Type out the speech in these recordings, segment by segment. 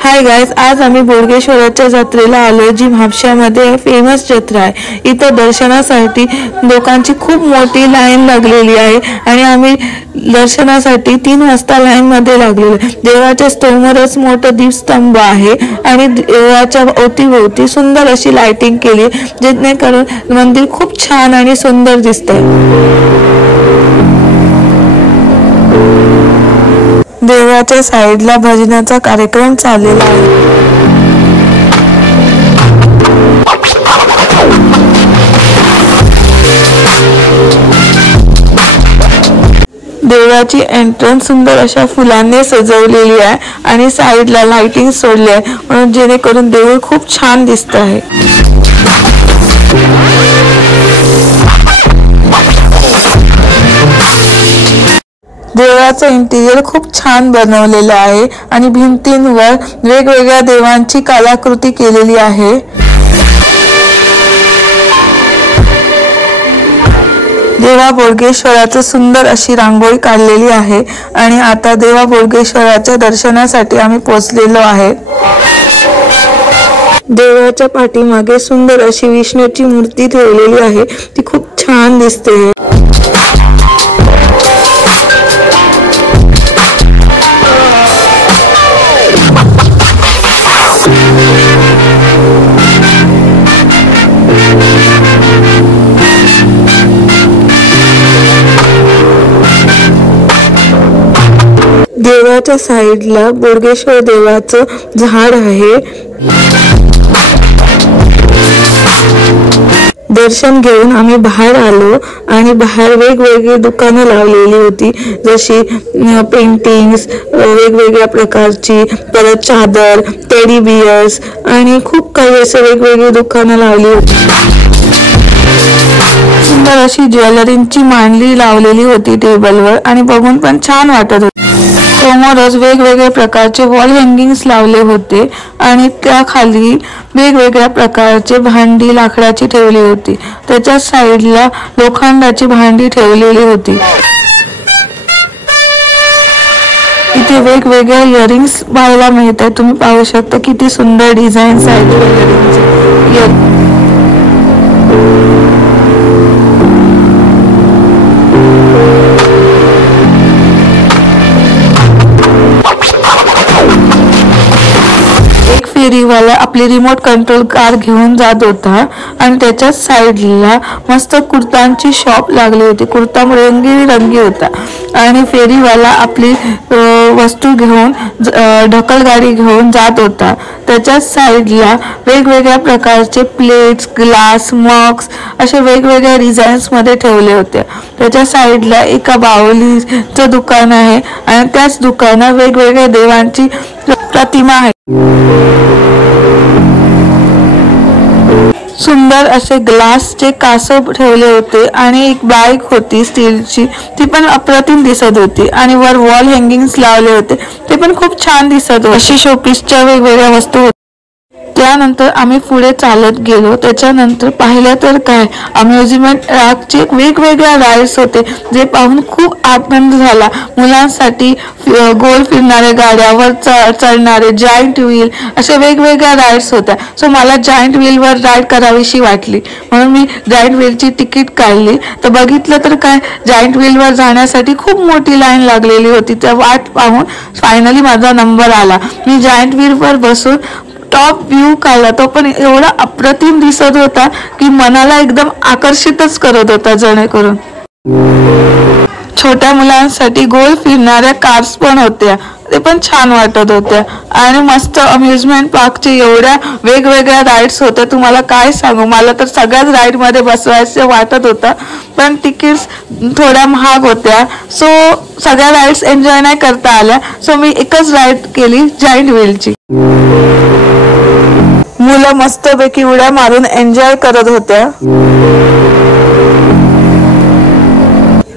Hi guys, आज आम्ही बोडगेश्वराच्या जत्रेला आलो, जी म्हापशामध्ये फेमस जत्रा आहे। इथं दर्शनासाठी लोकांची खूप मोठी लाईन लागलेली आहे आणि आम्ही दर्शनासाठी 3 वाजता लाईन मध्ये लागलेलो। देवाच्या समोरच मोठा दीपस्तंभ आहे आणि देवाच्या अवतीभोवती सुंदर अशी लाइटिंग केली, जेणेकरून मंदिर खूप छान आणि सुंदर दिसतंय। देवाच्या साइडला भजनाचा कार्यक्रम चाललेला आहे। देवाची एंट्रन्स सुंदर अशा फुलांनी सजवलेली आहे आणि साइडला लाइटिंग सोडली आहे, म्हणून जेणेकरून देऊळ खूप छान दिसत आहे। देवाचं इंटिरियर खूप छान बनवलेलं आहे आणि भिंतींवर वेगवेगळ्या देवांची कलाकृती केलेली आहे। देवा बोडगेश्वराचं सुंदर अशी रांगोळी काढलेली आहे आणि आता देवा बोडगेश्वराच्या दर्शनासाठी आम्ही पोहोचलेलो आहे। देवाच्या पाठीमागे सुंदर अशी विष्णूची मूर्ती ठेवलेली आहे, ती खूप छान दिसते। देवाच्या साइडला बोडगेश्वर देवाचं झाड आहे। दर्शन घेऊन आम्ही बाहेर आलो आणि बाहेर वेगवेगळी दुकानं लावलेली होती, जशी पेंटिंग्स, वेगवेगळ्या प्रकारची, परत चादर, टेडी बियर्स आणि खूप काही असे वेगवेगळी दुकानं लावली होती। सुंदर अशी ज्वेलरींची मांडली लावलेली होती टेबलवर आणि बघून पण छान वाटत होती। समोरच वेगवेगळ्या प्रकारचे वॉल हँगिंग्स लावले होते आणि त्याखाली वेगवेगळ्या प्रकारचे भांडी लाकडाची ठेवली होती। त्याच्या साइडला लोखंडाची भांडी ठेवलेली होती। इथे वेगवेगळ्या इयरिंग्स पाहायला मिळतात, तुम्ही पाहू शकता किती सुंदर डिझाईन्स आहेत इयरिंग्सचे। फेरीवाला आपली रिमोट कंट्रोल कार घेऊन जात होता आणि त्याच्या साइडला मस्त कुर्तांची शॉप लागली होती। कुर्ता रंगी होता आणि फेरीवाला आपली वस्तू घेऊन ढकलगाडी घेऊन जात होता। त्याच्या साइडला वेगवेगळ्या प्रकारचे प्लेट्स, ग्लास, मग्स असे वेगवेगळ्या डिझाईन्स मध्ये ठेवले होते। त्याच्या साइडला एका बाहुलीचं दुकान आहे आणि त्याच दुकानात वेगवेगळ्या देवांची प्रतिमा आहे। सुंदर असे ग्लासचे कासव ठेवले होते आणि एक बाईक होती स्टीलची, ती पण अप्रतिम दिसत होती आणि वर वॉल हँगिंग्स लावले होते, ते पण खूप छान दिसत होते। अशी शोपीसच्या वेगवेगळ्या वस्तू होत्या। त्यानंतर आम्ही पुढे चालत गेलो। त्याच्यानंतर पाहिलं तर काय, अम्युजमेंट पार्कचे वेगवेगळ्या राईड्स होते, जे पाहून खूप आनंद झाला। मुलांसाठी गोल फिरणाऱ्या गाड्यावर चढणारे जायंट व्हील असे वेगवेगळ्या राईड्स होत्या। सो मला जायंट व्हीलवर राईड करावीशी वाटली, म्हणून मी जायंट व्हीलची तिकीट काढली। तर बघितलं तर काय, जायंट व्हीलवर जाण्यासाठी खूप मोठी लाईन लागलेली होती। त्या वाट पाहून फायनली माझा नंबर आला। मी जायंट व्हीलवर बसून टॉप व्ह्यू काढला, तो पण एवढा अप्रतिम दिसत होता की मनाला एकदम आकर्षितच करत होता। जेणेकरून छोट्या मुलांसाठी गोल फिरणाऱ्या कार्स पण होत्या, ते पण छान वाटत होत्या आणि मस्त अम्युजमेंट पार्कचे एवढ्या वेगवेगळ्या राईड्स होत्या, तुम्हाला काय सांगू। मला तर सगळ्याच राईड मध्ये बसवायचं वाटत होतं, पण तिकीट्स थोड्या महाग होत्या, सो सगळ्या राईड्स एन्जॉय नाही करता आल्या। सो मी एकच राईड केली, जायंट व्हीलची। मुलं मस्तपैकी उड्या मारून एन्जॉय करत होत्या।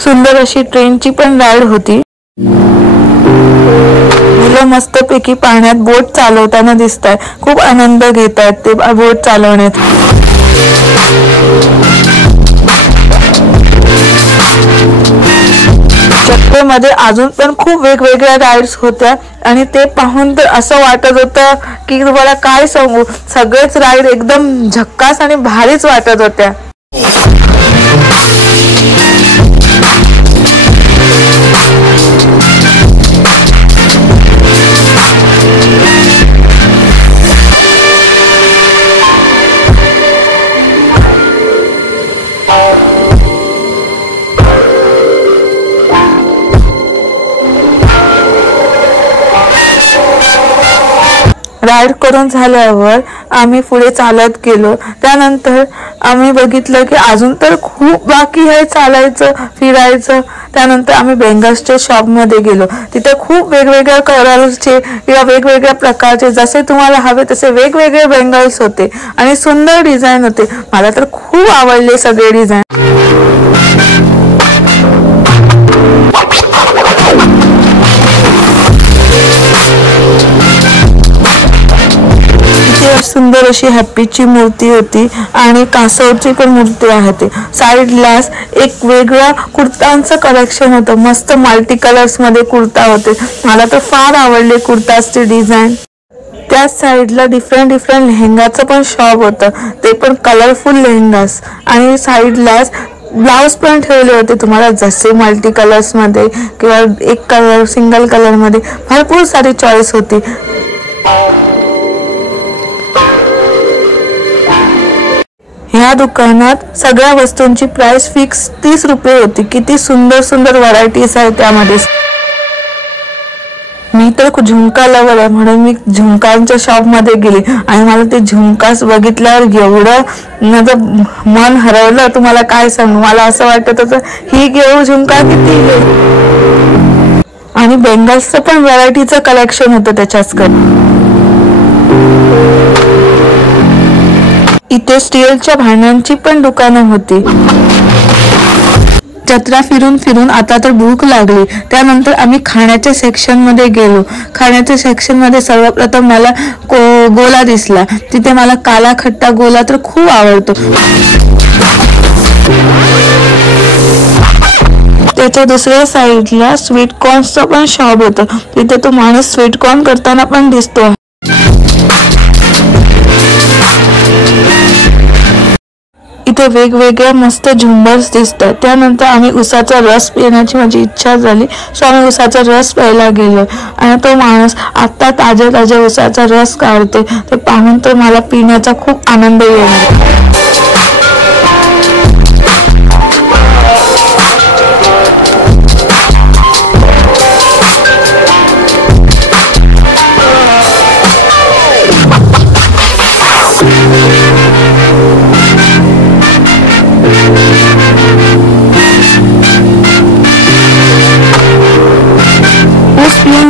सुंदर अशी ट्रेनची पण राईड होती। मुलं मस्तपैकी पाण्यात बोट चालवताना दिसतात, खूप आनंद घेतात ते बोट चालवण्यात। जत्रेमध्ये अजून पण खूप वेगवेगळ्या राईड्स होत्या आणि ते पाहून तर असं वाटत होतं की तुम्हाला काय सांगू, सगळेच राईड एकदम झक्कास आणि भारीच वाटत होत्या. राईड करून झाल्यावर आम्ही पुढे चालत गेलो. त्यानंतर आम्ही बघितलं की अजून तर खूप बाकी आहे चालायचं, फिरायचं. त्यानंतर आम्ही बेंगल्सच्या शॉपमध्ये गेलो. तिथे खूप वेगवेगळ्या कलर्सचे किंवा वेगवेगळ्या प्रकारचे जसे तुम्हाला हवे तसे वेगवेगळे बेंगल्स होते आणि सुंदर डिझाईन होते. मला तर खूप आवडले सगळे डिझाईन. सुंदर अशी हॅपीची मूर्ती होती आणि कासवची पण मूर्ती आहे. साईडला एक वेगळा कुर्तांचं कलेक्शन होतं. मस्त मल्टी कलर्स मध्ये कुर्ता होते. मला तर फार आवडले कुर्ताचे डिझाईन. त्या साईडला डिफरंट लेहंगाचं पण शॉप होतं, ते पण कलरफुल लेहंगास. आणि साईडलाच ब्लाउज पण ठेवले होते. तुम्हाला जसे मल्टी कलर्स मध्ये किंवा एक कलर सिंगल कलर मध्ये भरपूर सारी चॉईस होती. ह्या दुकानात सगळ्या वस्तूंची प्राइस फिक्स 30 रुपये होती. किती सुंदर व्हरायटीज आहेत त्यामध्ये. मी तर झुमका लवर आहे म्हणून मी झुमकांच्या शॉप मध्ये गेली आणि मला ते झुमकास बघितल्यावर एवढं माझं मन हरवलं, तुम्हाला काय सांगू. मला असं वाटत होतं ही घेऊ झुमका किती घेऊ. आणि बेंगल्सचं पण व्हरायटीचं कलेक्शन होतं त्याच्याचकडे. इथे स्टीलच्या भांड्यांची पण दुकानं होती. जत्रा फिरून आता तर भूक लागली. त्यानंतर आम्ही खाण्याच्या सेक्शन मध्ये गेलो. खाण्याच्या सेक्शन मध्ये सर्वप्रथम मला गोला दिसला. तिथे मला काला खट्टा गोला तर खूप आवडतो. त्याच्या दुसऱ्या साईडला स्वीट कॉर्नचं पण शॉप होतं. तिथे तो माणूस स्वीट कॉर्न करताना पण दिसतो. इथे वेगवेगळ्या मस्त झुंबर्स दिसतात. त्यानंतर आम्ही उसाचा रस पिण्याची माझी इच्छा झाली, सो आम्ही उसाचा रस प्यायला गेलो. आणि तो माणूस आता ताज्या उसाचा रस काढते ते पाहून तर मला पिण्याचा खूप आनंद येणार.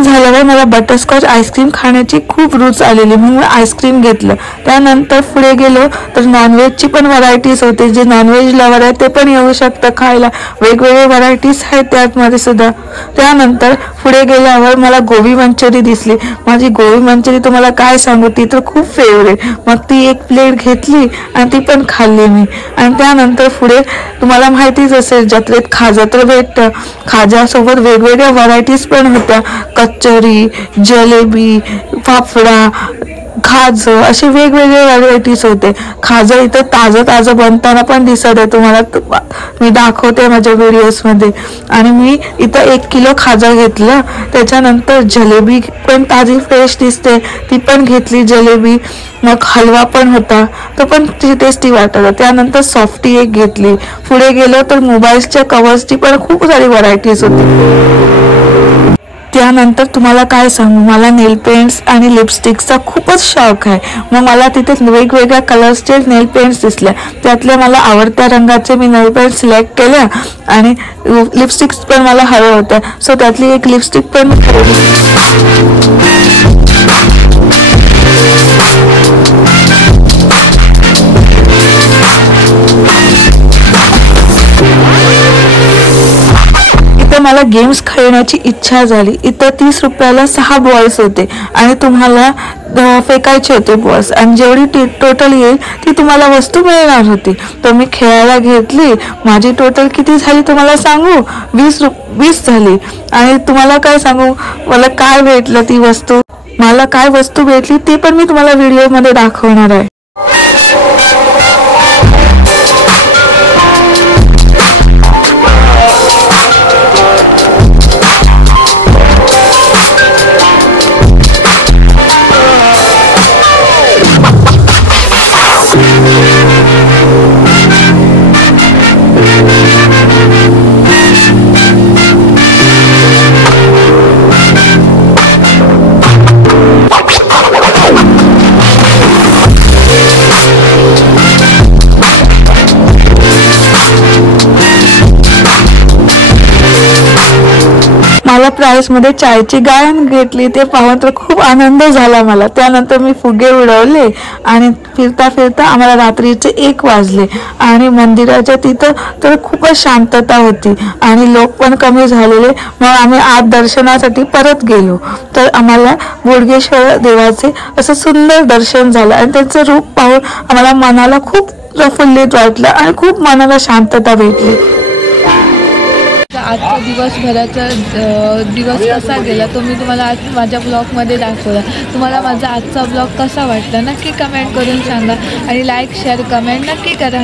झाल्यावर मला बटरस्कॉच आईस्क्रीम खाण्याची खूप रुच आलेली म्हणून आईस्क्रीम घेतलं. त्यानंतर पुढे गेलो तर नॉनव्हेजची पण व्हरायटीज होती. जे नॉनव्हेज लवर आहे ते पण येऊ शकतं खायला. वेगवेगळे व्हरायटीज आहेत त्यामध्ये सुद्धा. त्यानंतर पुढे गेल्यावर मला गोबी मंचुरी दिसली. माझी गोबी मंचुरी तुम्हाला काय सांगू, ती तर खूप फेवरेट. मग ती एक प्लेट घेतली आणि ती पण खाल्ली मी. आणि त्यानंतर पुढे तुम्हाला माहितीच असेल जत्रेत खाजा तर भेटतं. खाज्यासोबत वेगवेगळ्या व्हरायटीज पण होत्या. कचोरी, जलेबी, फाफडा, खाजं असे वेगवेगळे व्हरायटीज होते. खाजं इथं ताजं बनताना पण दिसत आहे तुम्हाला. मी दाखवते माझ्या व्हिडिओज मध्ये. आणि मी इथं 1 किलो खाजा घेतलं. त्याच्यानंतर जलेबी पण ताजी फ्रेश दिसते, ती पण घेतली जलेबी. मग हलवा पण होता, तो पण टेस्टी वाटत होता. त्यानंतर सॉफ्टी एक घेतली. पुढे गेलो तर मोबाईल्सच्या कव्हर्सची पण खूप सारी व्हरायटीज होती. त्यानंतर तुम्हाला काय सांगू, मला नेल पेंट्स आणि लिपस्टिक्सचा खूपच शौक आहे. मग मला तिथे वेगवेगळ्या कलर्सचे नेल पेंट्स दिसल्या. त्यातल्या मला आवडत्या रंगाचे मी नेल पेंट सिलेक्ट केल्या आणि लिपस्टिक्स पण मला हव्या होत्या, सो त्यातली एक लिपस्टिक पण मी खरेदी. मला गेम्स खेळण्याची इच्छा झाली. इथं 30 रुपयाला 6 बॉल्स होते आणि तुम्हाला फेकायचे होते बॉल्स आणि जेवढी टोटल येईल ती तुम्हाला वस्तू मिळणार होती. तर मी खेळायला घेतली. माझी टोटल किती झाली तुम्हाला सांगू? 20 झाली. आणि तुम्हाला काय सांगू मला काय भेटलं ती वस्तू, मला काय वस्तू भेटली ते पण मी तुम्हाला व्हिडिओमध्ये दाखवणार आहे. मला प्राइसमध्ये चायची गाळण घेतली. ते पाहून तर खूप आनंद झाला मला. त्यानंतर मी फुगे उडवले आणि फिरता फिरता आम्हाला रात्रीचे 1 वाजले आणि मंदिराच्या तिथं तर खूपच शांतता होती आणि लोक पण कमी झालेले. मग आम्ही आत दर्शनासाठी परत गेलो. तर आम्हाला बोडगेश्वर देवाचे असं सुंदर दर्शन झालं आणि त्यांचं रूप पाहून आम्हाला मनाला खूप प्रफुल्लित वाटलं आणि खूप मनाला शांतता भेटली. आजचा दिवसभराचा दिवस कसा गेला तो मी तुम्हाला आज माझ्या ब्लॉगमध्ये दाखवला. तुम्हाला माझा आजचा ब्लॉग कसा वाटला नक्की कमेंट करून सांगा आणि लाईक शेअर कमेंट नक्की करा.